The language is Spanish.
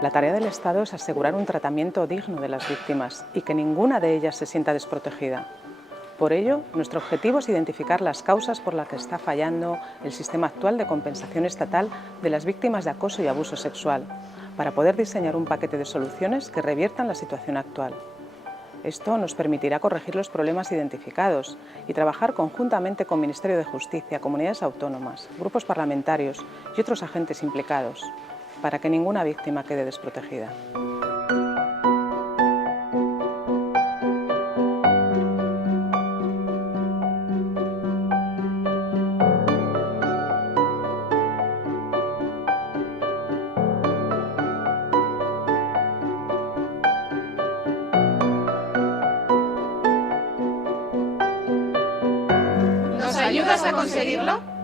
La tarea del Estado es asegurar un tratamiento digno de las víctimas y que ninguna de ellas se sienta desprotegida. Por ello, nuestro objetivo es identificar las causas por las que está fallando el sistema actual de compensación estatal de las víctimas de acoso y abuso sexual, para poder diseñar un paquete de soluciones que reviertan la situación actual. Esto nos permitirá corregir los problemas identificados y trabajar conjuntamente con Ministerio de Justicia, comunidades autónomas, grupos parlamentarios y otros agentes implicados, para que ninguna víctima quede desprotegida. ¿Nos ayudas a conseguirlo?